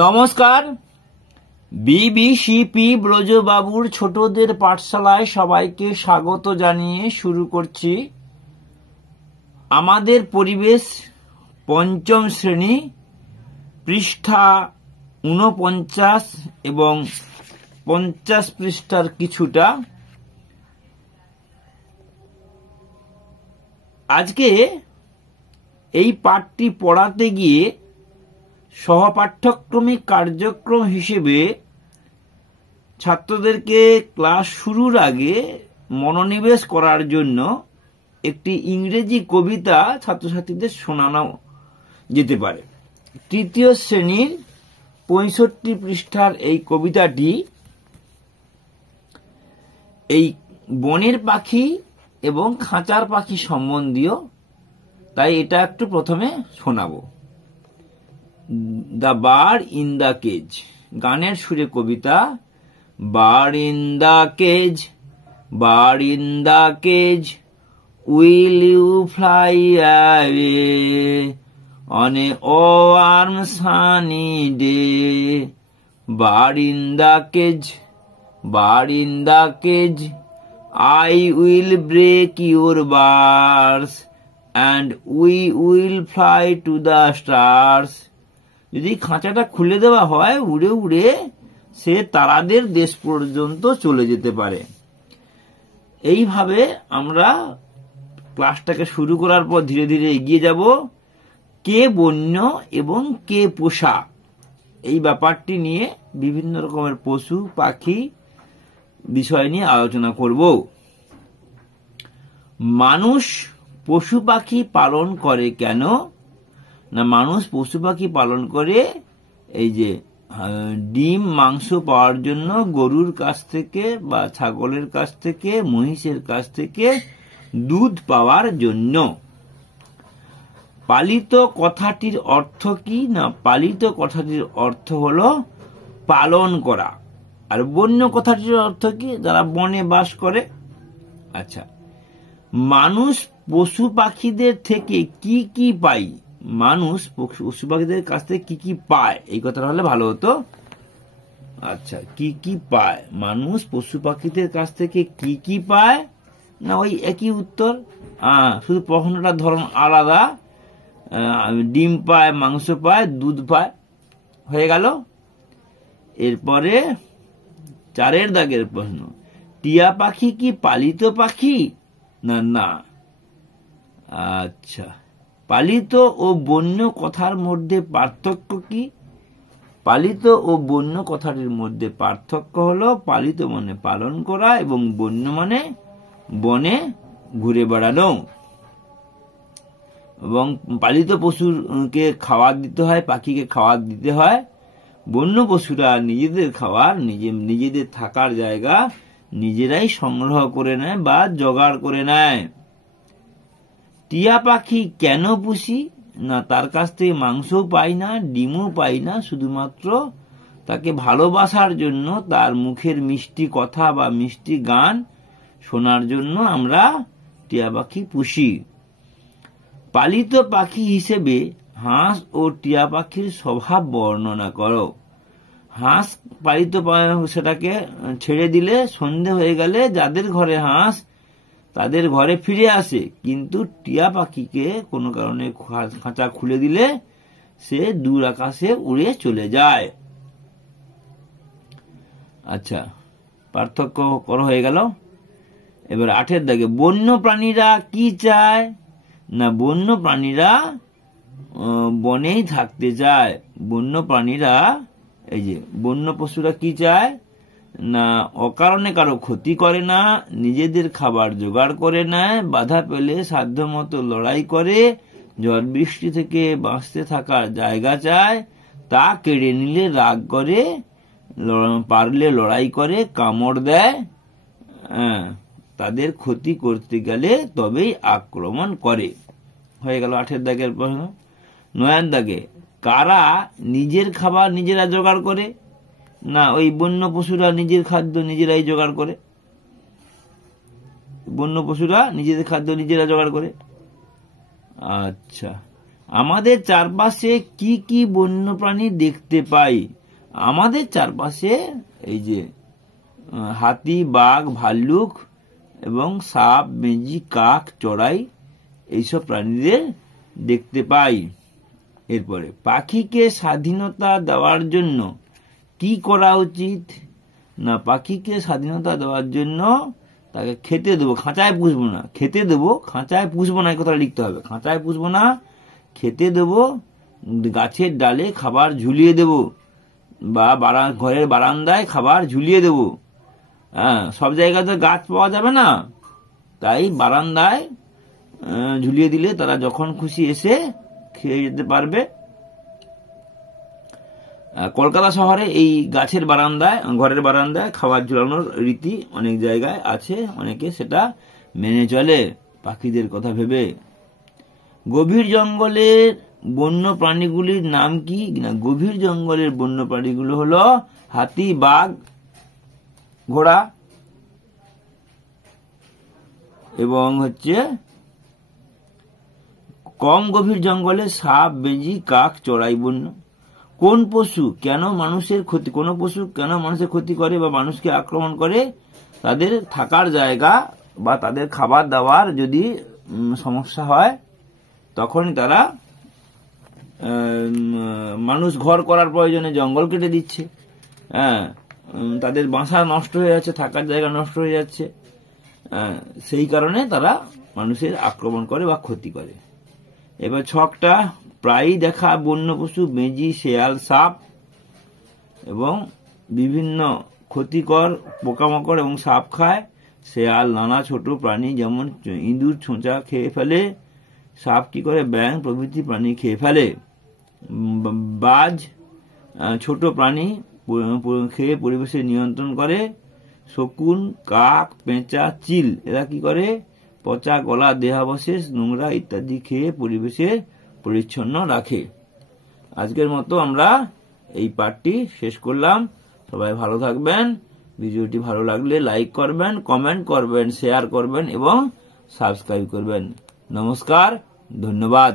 নমস্কার। বিবিসিপি ব্রজবাবুর ছোটদের পাঠশালায় সবাইকে স্বাগত জানিয়ে শুরু করছি আমাদের পরিবেশ পঞ্চম শ্রেণী, পৃষ্ঠা ৪৯ এবং ৫০ পৃষ্ঠার কিছুটা। আজকে এই পাঠটি পড়াতে গিয়ে সহপাঠ্যক্রমিক কার্যক্রম হিসেবে ছাত্রদেরকে ক্লাস শুরুর আগে মনোনিবেশ করার জন্য একটি ইংরেজি কবিতা ছাত্রছাত্রীদের শোনানো যেতে পারে। তৃতীয় শ্রেণীর ৬৫ পৃষ্ঠার এই কবিতাটি এই বনের পাখি এবং খাঁচার পাখি সম্বন্ধীয়, তাই এটা একটু প্রথমে শোনাবো। The bird in the cage, গানের সুরে কবিতা। Bird in the cage, bird in the cage, will you fly away on a warm sunny day. Bird in the cage, bird in the cage, I will break your bars and we will fly to the stars. যদি খাঁচাটা খুলে দেওয়া হয়, উড়ে উড়ে সে তারাদের দেশ পর্যন্ত চলে যেতে পারে। এইভাবে আমরা ক্লাসটাকে শুরু করার পর ধীরে ধীরে এগিয়ে যাব কে বন্য এবং কে পোষা, এই ব্যাপারটি নিয়ে বিভিন্ন রকমের পশু পাখি বিষয় নিয়ে আলোচনা করব। মানুষ পশু পাখি পালন করে কেন? না, মানুষ পশু পাখি পালন করে এই যে ডিম মাংস পাওয়ার জন্য, গরুর কাছ থেকে বা ছাগলের কাছ থেকে, মহিষের কাছ থেকে দুধ পাওয়ার জন্য। পালিত কথাটির অর্থ কি? না, পালিত কথাটির অর্থ হলো পালন করা। আর বন্য কথাটির অর্থ কি? যারা বনে বাস করে। আচ্ছা, মানুষ পশু পাখিদের থেকে কি কি পায়? মানুষ পশু পাখিদের কাছ থেকে কি কি পায়, এই কথাটা হলে ভালো হতো। আচ্ছা, কি কি পায় মানুষ পশু পাখিদের কাছ থেকে? কি কি পায়? না, ওই একই উত্তর, শুধু প্রশ্নটার ধরন আলাদা। ডিম পায়, মাংস পায়, দুধ পায়, হয়ে গেল। এরপরে ৪ দাগের প্রশ্ন, টিয়া পাখি কি পালিত পাখি? না না। আচ্ছা, পালিত ও বন্য কথার মধ্যে পার্থক্য কি? পালিত ও বন্য কথাটির মধ্যে পার্থক্য হলো পালিত মানে পালন করা এবং বন্য মানে বনে ঘুরে বেড়ানো। এবং পালিত পশুকে খাবার দিতে হয়, পাখিকে খাবার দিতে হয়। বন্য পশুরা নিজেদের খাবার, নিজেদের থাকার জায়গা নিজেরাই সংগ্রহ করে নেয় বা জোগাড় করে নেয়। টিয়া পাখি কেন পুষি? না, তার কাছ থেকে মাংসও পাই না, ডিমও পাই না, শুধুমাত্র তাকে ভালোবাসার জন্য, তার মুখের মিষ্টি কথা বা মিষ্টি গান শোনার জন্য আমরা টিয়া পাখি পুষি। পালিত পাখি হিসেবে হাঁস ও টিয়া পাখির স্বভাব বর্ণনা করো। হাঁস পালিত, সেটাকে ছেড়ে দিলে সন্ধে হয়ে গেলে যাদের ঘরে হাঁস তাদের ঘরে ফিরে আসে, কিন্তু টিয়া পাখিকে কোনো কারণে খাঁচা খুলে দিলে সে দূর আকাশে উড়ে চলে যায়। আচ্ছা, পার্থক্য করা হয়ে গেল। এবার ৮ দাগে, বন্য প্রাণীরা কি চায়? না, বন্য প্রাণীরা বনেই থাকতে চায়। বন্য প্রাণীরা, এই যে বন্য পশুরা কি চায়? না, অকারণে কারো ক্ষতি করে না, নিজেদের খাবার জোগাড় করে নেয়, বাধা পেলে সাধ্যমতো লড়াই করে, ঝড় বৃষ্টি থেকে বাঁচতে থাকার জায়গা চায়, তা কেড়ে নিলে রাগ করে, পারলে লড়াই করে, কামড় দেয়, তাদের ক্ষতি করতে গেলে তবেই আক্রমণ করে। হয়ে গেল ৮ দাগের প্রশ্ন। ৯ দাগে, কারা নিজের খাবার নিজেরা জোগাড় করে? না, ওই বন্য পশুরা নিজের খাদ্য নিজেরাই জোগাড় করে। বন্য পশুরা নিজেদের খাদ্য নিজেরা জোগাড় করে। আচ্ছা, আমাদের চারপাশে কি কি বন্যপ্রাণী দেখতে পাই? আমাদের চারপাশে এই যে হাতি, বাঘ, ভাল্লুক এবং সাপ, বেজি, কাক, চড়াই এইসব প্রাণীদের দেখতে পাই। এরপরে পাখিকে স্বাধীনতা দেওয়ার জন্য কি করা উচিত? না, পাখিকে স্বাধীনতা দেওয়ার জন্য তাকে খেতে দেবো, খাঁচায় পুষবো না। খেতে দেবো, খাঁচায় পুষবো না, এই কথা লিখতে হবে। খাঁচায় পুষবো না, খেতে দেবো, গাছের ডালে খাবার ঝুলিয়ে দেবো বা ঘরের বারান্দায় খাবার ঝুলিয়ে দেবো। হ্যাঁ, সব জায়গাতে গাছ পাওয়া যাবে না, তাই বারান্দায় ঝুলিয়ে দিলে তারা যখন খুশি এসে খেয়ে যেতে পারবে। কলকাতা শহরে এই গাছের বারান্দায়, ঘরের বারান্দায় খাবার ঝুলানোর রীতি অনেক জায়গায় আছে, অনেকে সেটা মেনে চলে পাখিদের কথা ভেবে। গভীর জঙ্গলের বন্য প্রাণীগুলির নাম কি? না, গভীর জঙ্গলের বন্য প্রাণীগুলো হলো হাতি, বাঘ, ঘোড়া এবং হচ্ছে কম গভীর জঙ্গলে সাপ, বেজি, কাক, চড়াই বন্য। কোন পশু কেন মানুষের ক্ষতি, কোন পশু কেন মানুষের ক্ষতি করে বা মানুষকে আক্রমণ করে? তাদের থাকার জায়গা বা তাদের খাবার দাবার যদি সমস্যা হয় তখন তারা মানুষ ঘর করার প্রয়োজনে জঙ্গল কেটে দিচ্ছে। হ্যাঁ, তাদের বাসা নষ্ট হয়ে যাচ্ছে, থাকার জায়গা নষ্ট হয়ে যাচ্ছে, সেই কারণে তারা মানুষের আক্রমণ করে বা ক্ষতি করে। এবার ছকটা, প্রায়ই দেখা বন্য পশু বেজি, শেয়াল, সাপ এবং বিভিন্ন ক্ষতিকর পোকামাকড় এবং সাপ খায়। শেয়াল নানা ছোট প্রাণী যেমন ইঁদুর, ছোঁচা খেয়ে ফেলে। সাপ কি করে? ব্যাঙ প্রভৃতি প্রাণী খেয়ে ফেলে। বাজ ছোট প্রাণী খেয়ে পরিবেশে নিয়ন্ত্রণ করে। শকুন, কাক, পেঁচা, চিল এরা কি করে? পচা গলা, দেহাবশেষ, নোংরা ইত্যাদি খেয়ে পরিবেশে পরিচ্ছন্ন রাখে। আজকের মতো আমরা এই পাঠটি শেষ করলাম। সবাই ভালো থাকবেন। ভিডিওটি ভালো লাগলে লাইক করবেন, কমেন্ট করবেন, শেয়ার করবেন এবং সাবস্ক্রাইব করবেন। নমস্কার, ধন্যবাদ।